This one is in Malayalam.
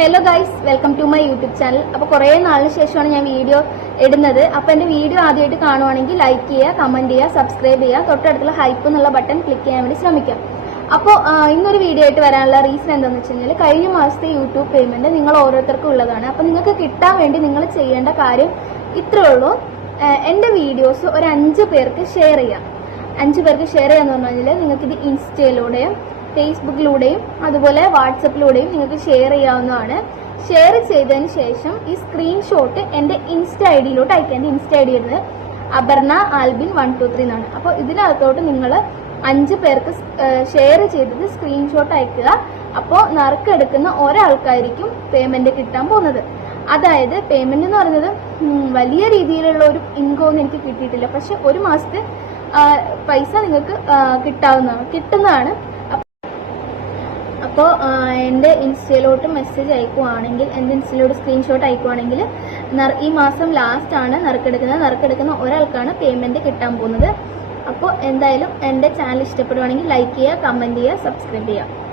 Hello guys, welcome to my YouTube channel. അപ്പോൾ കുറേ നാളിന് ശേഷമാണ് ഞാൻ വീഡിയോ ഇടുന്നത്. അപ്പോൾ എൻ്റെ വീഡിയോ ആദ്യമായിട്ട് കാണുവാണെങ്കിൽ ലൈക്ക് ചെയ്യുക, കമൻറ്റ് ചെയ്യുക, സബ്സ്ക്രൈബ് ചെയ്യുക, തൊട്ടടുത്തുള്ള ഹൈപ്പ് എന്നുള്ള ബട്ടൺ ക്ലിക്ക് ചെയ്യാൻ വേണ്ടി ശ്രമിക്കാം. അപ്പോൾ ഇന്നൊരു വീഡിയോ ആയിട്ട് വരാനുള്ള റീസൺ എന്താണെന്ന് വെച്ച് കഴിഞ്ഞാൽ, കഴിഞ്ഞ മാസത്തെ യൂട്യൂബ് പേയ്മെൻറ്റ് നിങ്ങൾ ഓരോരുത്തർക്കും ഉള്ളതാണ്. അപ്പോൾ നിങ്ങൾക്ക് കിട്ടാൻ വേണ്ടി നിങ്ങൾ ചെയ്യേണ്ട കാര്യം ഇത്രേ ഉള്ളൂ. എൻ്റെ വീഡിയോസ് ഒരു 5 പേർക്ക് ഷെയർ ചെയ്യാം. 5 പേർക്ക് ഷെയർ ചെയ്യാന്ന് പറഞ്ഞു കഴിഞ്ഞാൽ നിങ്ങൾക്കിത് ഇൻസ്റ്റയിലൂടെയും ഫേസ്ബുക്കിലൂടെയും അതുപോലെ വാട്സപ്പിലൂടെയും നിങ്ങൾക്ക് ഷെയർ ചെയ്യാവുന്നതാണ്. ഷെയർ ചെയ്തതിന് ശേഷം ഈ സ്ക്രീൻഷോട്ട് എൻ്റെ ഇൻസ്റ്റ ഐ ഡിയിലോട്ട് അയക്കുക. എൻ്റെ ഇൻസ്റ്റ ഐ ഡി ഇടുന്നത് അപർണ ആൽബിൻ 123 എന്നാണ്. അപ്പോൾ ഇതിനകത്തോട്ട് നിങ്ങൾ 5 പേർക്ക് ഷെയർ ചെയ്തത് സ്ക്രീൻഷോട്ട് അയക്കുക. അപ്പോൾ നറുക്കെടുക്കുന്ന ഒരാൾക്കായിരിക്കും പേയ്മെന്റ് കിട്ടാൻ പോകുന്നത്. അതായത് പേയ്മെന്റ് എന്ന് പറയുന്നത് വലിയ രീതിയിലുള്ള ഒരു ഇൻകം ഒന്നും എനിക്ക് കിട്ടിയിട്ടില്ല, പക്ഷെ ഒരു മാസത്തെ പൈസ നിങ്ങൾക്ക് കിട്ടുന്നതാണ്. അപ്പോൾ എൻ്റെ ഇൻസ്റ്റയിലോട്ട് മെസ്സേജ് അയക്കുവാണെങ്കിൽ, എൻ്റെ ഇൻസ്റ്റയിലോട്ട് സ്ക്രീൻഷോട്ട് അയക്കുവാണെങ്കിൽ ഈ മാസം ലാസ്റ്റ് ആണ് നറുക്കെടുക്കുന്ന ഒരാൾക്കാണ് പേയ്മെന്റ് കിട്ടാൻ പോകുന്നത്. അപ്പോൾ എന്തായാലും എൻ്റെ ചാനൽ ഇഷ്ടപ്പെടുവാണെങ്കിൽ ലൈക്ക് ചെയ്യുക, കമൻറ്റ് ചെയ്യുക, സബ്സ്ക്രൈബ് ചെയ്യുക.